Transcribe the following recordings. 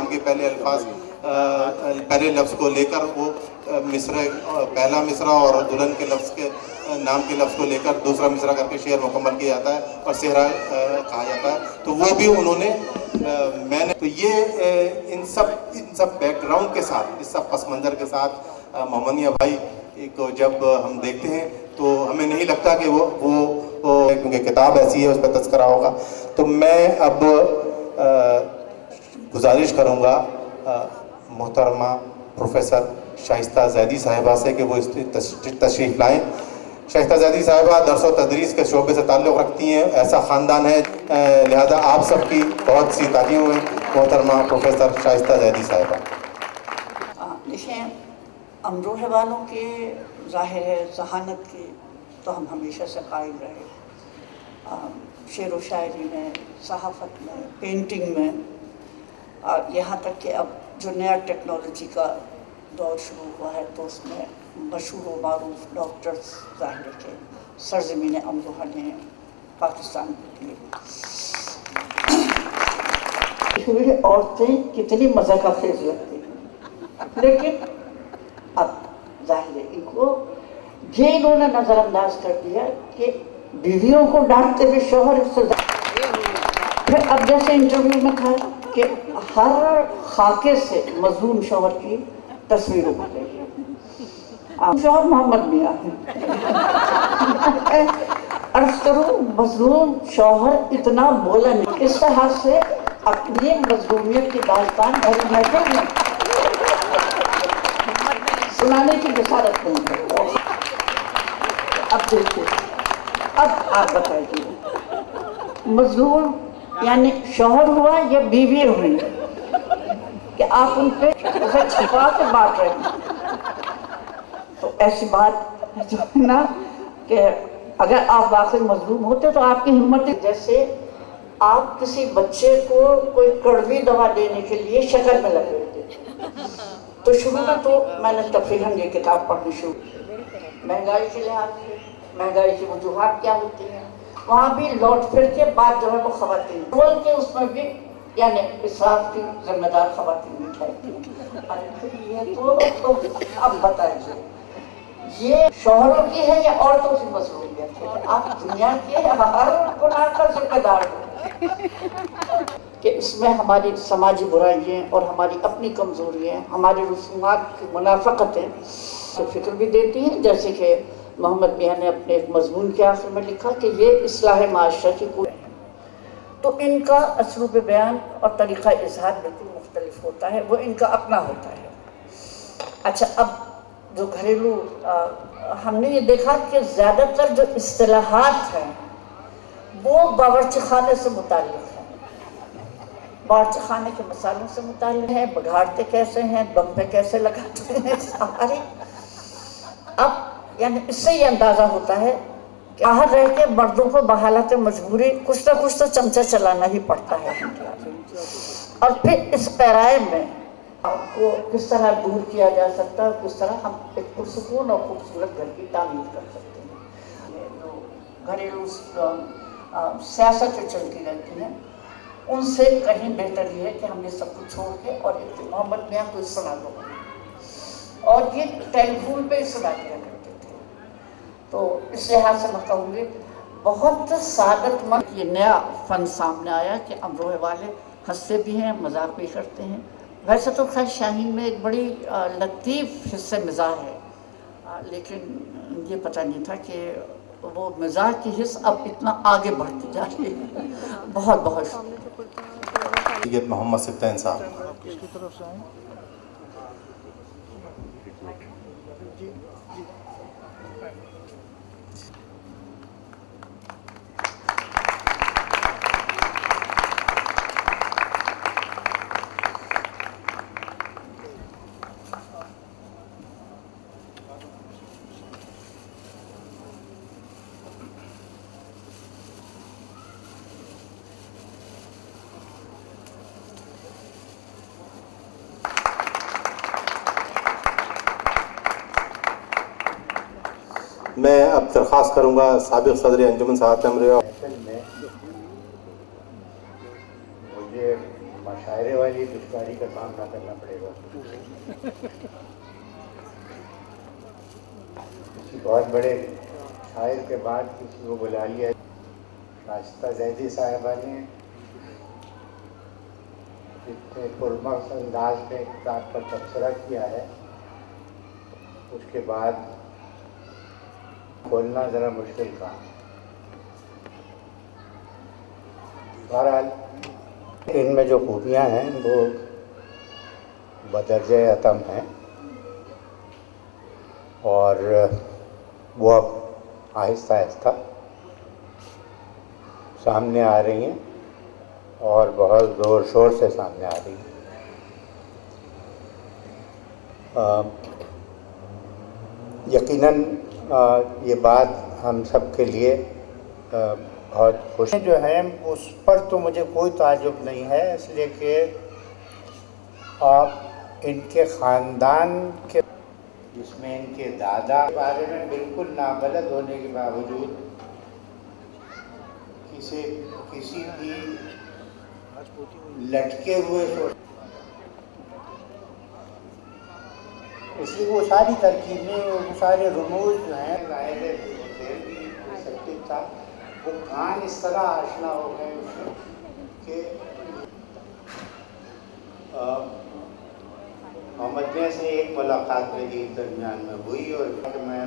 नाम के पहले अल्फाज पहले लफ्ज़ को लेकर वो मिसरे पहला मिसरा और दुल्हन के लफ्ज़ के नाम के लफ्ज़ को लेकर दूसरा मिसरा करके शेर मुकम्मल किया जाता है और सेहरा कहा जाता है। तो वो भी उन्होंने मैंने तो ये इन सब बैकग्राउंड के साथ, इस सब पस मंज़र के साथ मोहम्मद मियां भाई को जब हम देखते हैं तो हमें नहीं लगता कि वो क्योंकि किताब ऐसी है उस पर तज़किरा होगा। तो मैं अब गुजारिश करूँगा मोहतरमा प्रोफेसर शाइस्ता ज़ैदी साहिबा से कि वो इस तशरीफ़ लाएँ। शाइस्ता ज़ैदी साहिबा दर्स व तदरीस के शोबे से ताल्लुक़ रखती हैं, ऐसा ख़ानदान है, लिहाजा आप सबकी बहुत सी तारीफ़ हैं मोहतरमा प्रोफेसर शाइस्ता ज़ैदी साहिबा। देखें, अमरोह वालों के ज़ाहिर है ज़हानत की तो हम हमेशा से कायल रहे, शेर व शायरी में, सहाफ़त में, पेंटिंग में, यहाँ तक कि अब जो नया टेक्नोलॉजी का दौर शुरू हुआ है तो उसमें मशहूर व मारूफ डॉक्टर्स ज़ाहिर के सरज़मीन अमरोहा ने पाकिस्तान के लिए औरतें कितनी मज़ा का खेज लगती हैं, लेकिन अब जाहिर है इनको ये इन्होंने नज़रअंदाज कर दिया कि बीवियों को डांटते हुए शोहर इससे फिर अब जैसे इंटरव्यू में था कि हर खाके से मज़लूम शोहर की तस्वीर उभर रही है। शोहर मोहम्मद मियां अर्ज़ करूँ, मज़लूम शोहर इतना बोला नहीं, इस तरह से अपनी मज़लूमियत की दास्तान भरी महफिल में सुनाने की बशारत नहीं है। अब देखिए, अब आप बताइए मज़लूम यानी शोहर हुआ या बीवी हुई कि आप उन पे छुपा के बांट रहे हैं। तो ऐसी बात जो है ना कि अगर आप वाकई मज़लूम होते तो आपकी हिम्मत, जैसे आप किसी बच्चे को कोई कड़वी दवा देने के लिए शक्कर में लगे होते तो शुरू में तो मैंने तफरीहन ये किताब पढ़नी शुरू, महंगाई के लिहाज से, महंगाई की वजूहात क्या होती हैं, वहाँ भी लौट फिर के बाद जो है वो ख़वातीन बोल के उसमें भी यानी इसराफ की जिम्मेदार ख़वातीन भी ठहरती हैं। तो अब बताइए ये शौहरों की है या औरतों की मज़लूमियत है? आप दुनिया के हर गुनाह का जिम्मेदार हो कि इसमें हमारी समाजी बुराइयाँ और हमारी अपनी कमज़ोरियाँ, हमारी रसूमात की मुनाफ़क़तें तो फिक्र भी देती हैं। जैसे कि मोहम्मद मियां ने अपने एक मज़मून के आखिर में लिखा कि ये इस्लाह माशरा की कोई, तो इनका असलूब बयान और तरीक़ा इज़हार बिल्कुल मुख्तलिफ होता है, वो इनका अपना होता है। अच्छा, अब जो घरेलू हमने ये देखा कि ज़्यादातर जो इस्तिलाहात हैं वो बावर्ची खाने से मुताल्लिक़ हैं, बावर्ची खाने के मसालों से मुताल्लिक़ हैं, बघाड़ते कैसे हैं, दम पे कैसे लगाते हैं सारे। अब यानी इससे ये अंदाज़ा होता है कि बाहर रह के मर्दों को बहालत मजबूरी कुछ ना कुछ तो चमचा चलाना ही पड़ता है, और फिर इस पैराए में को किस तरह दूर किया जा सकता है, किस तरह हम एक पुरसुकून और खूबसूरत घर की तामीर कर सकते हैं। जो घरेलू सियासत चलती रहती हैं उनसे कहीं बेहतर ये है कि हम ये सब कुछ छोड़ के और एक मोहम्मद मियां को सुना दो, और ये टेलीफोन पे सुना दिया करते थे। तो इस लिहाज से मैं कहूँगी बहुत सादतमंद ये नया फ़न सामने आया कि अमरोह वाले हंसते भी हैं, मजाक भी करते हैं। वैसे तो खैर शाहीन में एक बड़ी लतीफ़ हिस्से मिज़ाह है, लेकिन ये पता नहीं था कि वो मिज़ाह की हिस्स अब इतना आगे बढ़ती जा रही है। बहुत बहुत शुक्रिया। मोहम्मद सिब्तैन साहब किसकी तरफ से आए? मैं अब दरख्वास्त करूँगा साबिक़ सदर अंजुमन साहब अमरोहा मुझे मुशायरे वाली दुश्वारी का सामना करना पड़ेगा। किसी बहुत बड़े शायर के बाद किसी को बुला लिया। राशिदा ज़ैदी साहिबा ने जितने पुरमख्स अंदाज में किताब पर तबसरा किया है, उसके बाद खोलना ज़रा मुश्किल काम। बहरहाल इनमें जो खूबियाँ हैं वो बदर्जे अतम हैं और वो अब आहिस्ता आहिस्ता सामने आ रही हैं और बहुत ज़ोर शोर से सामने आ रही हैं। यकीनन ये बात हम सब के लिए बहुत खुश जो है उस पर तो मुझे कोई ताज्जुब नहीं है, इसलिए कि इनके ख़ानदान के जिसमें इनके दादा के बारे में बिल्कुल नाबलद होने के बावजूद किसी भी लटके हुए इसलिए वो सारी तरकीबें वो सारे रुमूज़ जो हैं ज़ाहिर है भी था, वो कान इस तरह आशना हो गए उससे कि मोहम्मदिया से एक मुलाकात मेरी दरमियान में हुई और मैं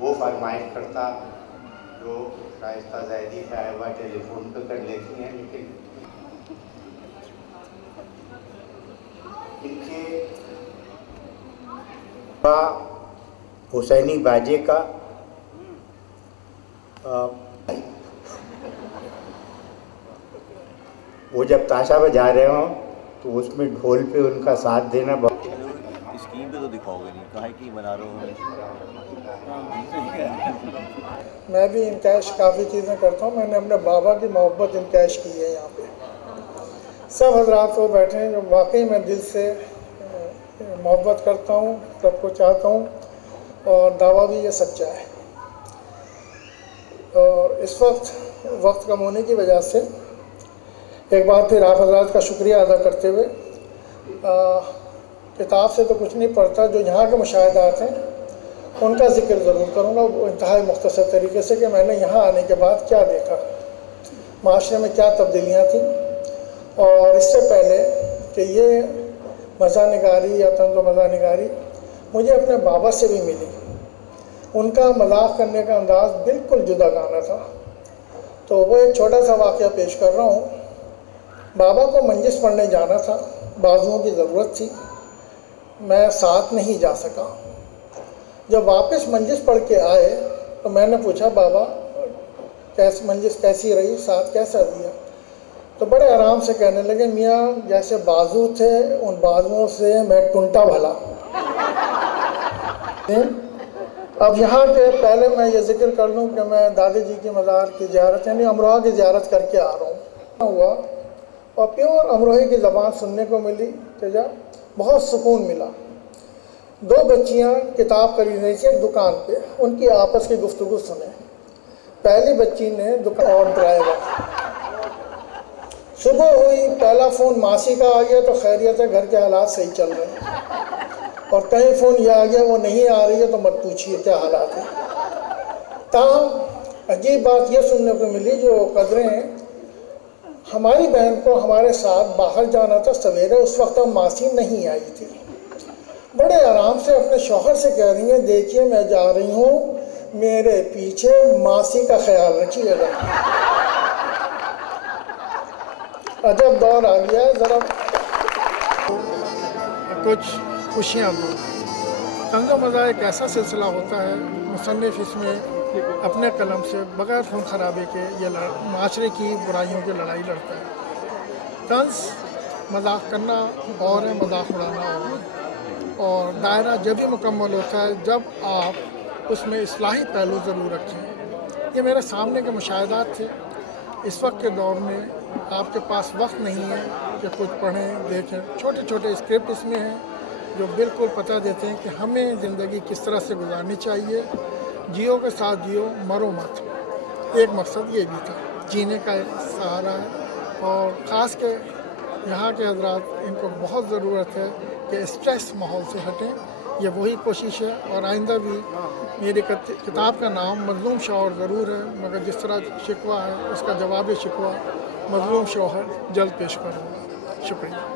वो फरमाइश करता जो शाइस्ता ज़ैदी साहिबा टेलीफोन पे कर लेती हैं, लेकिन इनके हुसैनी बाजे का वो जब ताशा बजा रहे हों तो उसमें ढोल पे उनका साथ देना बहुत। स्क्रीन पे तो दिखाओगे नहीं, काहे की बना रहे हो? मैं भी इनकैश काफ़ी चीज़ें करता हूँ। मैंने अपने बाबा की मोहब्बत इनकैश की है यहाँ पे। सब हजरात वो बैठे हैं जो वाकई मैं दिल से मोहब्बत करता हूँ, सबको चाहता हूँ और दावा भी ये सच्चा है। और इस वक्त कम होने की वजह से एक बार फिर आप हजरात का शुक्रिया अदा करते हुए किताब से तो कुछ नहीं पढ़ता, जो यहाँ के मुशाहिदात हैं उनका ज़िक्र ज़रूर करूँगा वो इंतहाई मुख्तसर तरीके से कि मैंने यहाँ आने के बाद क्या देखा, माशरे में क्या तब्दीलियाँ थीं। और इससे पहले कि ये मज़ा निगारी या तंज़ मज़ा निगारी मुझे अपने बाबा से भी मिली, उनका मजाक करने का अंदाज़ बिल्कुल जुदा गाना था। तो वो एक छोटा सा वाक़या पेश कर रहा हूँ। बाबा को मंजिस पढ़ने जाना था, बाजुओं की ज़रूरत थी, मैं साथ नहीं जा सका। जब वापस मंजिस पढ़ के आए तो मैंने पूछा बाबा मंजिस कैसी रही, साथ कैसा दिया? तो बड़े आराम से कहने लगे मियाँ जैसे बाजू थे उन बाजुओं से मैं टुंटा भला। अब यहाँ के पहले मैं ये जिक्र कर लूँ कि मैं दादी जी की मज़ार की ज़ियारत यानी अमरोहा की ज़ियारत करके आ रहा हूँ हुआ और प्योर अमरोही की ज़बान सुनने को मिली तो बहुत सुकून मिला। दो बच्चियाँ किताब खरीद रही थी एक दुकान पे, उनकी आपस की गुफ्तगू सुने। पहली बच्ची ने दुकान और ड्राइवर, सुबह हुई पहला फ़ोन मासी का आ गया तो खैरियत है, घर के हालात सही चल रहे हैं। और कहीं फ़ोन ये आ गया वो नहीं आ रही है तो मत पूछिए क्या हालात है। ताहम अजीब बात ये सुनने को मिली जो कदरें हमारी बहन को हमारे साथ बाहर जाना था सवेरे, उस वक्त अब मासी नहीं आई थी। बड़े आराम से अपने शौहर से कह रही हैं देखिए मैं जा रही हूँ, मेरे पीछे मासी का ख्याल रखिएगा। अजब दौर आ गया है, ज़रा कुछ खुशियाँ दो। तंज़ मज़ा एक ऐसा सिलसिला होता है, मुसन्निफ़ इसमें अपने कलम से बग़ैर खून खराबे के ये माशरे की बुराइयों की लड़ाई लड़ता है। तंज़ मजाक करना और है, मजाक उड़ाना और है। और दायरा जब भी मुकम्मल होता है जब आप उसमें इस्लाही पहलू ज़रूर रखें। ये मेरे सामने के मुशाहिदात थे। इस वक्त के दौर में आपके पास वक्त नहीं है कि कुछ पढ़ें देखें, छोटे छोटे स्क्रिप्ट इसमें हैं जो बिल्कुल पता देते हैं कि हमें ज़िंदगी किस तरह से गुजारनी चाहिए। जियो के साथ जियो, मरो मत। एक मकसद ये भी था, जीने का एक सहारा है। और ख़ास के यहाँ के हजरात इनको बहुत ज़रूरत है कि स्ट्रेस माहौल से हटें। ये वही कोशिश है और आइंदा भी मेरी किताब का नाम मज़लूम शौहर ज़रूर है, मगर जिस तरह शिकवा है उसका जवाब शिकवा मज़लूम शौहर जल्द पेश करूँगा। शुक्रिया।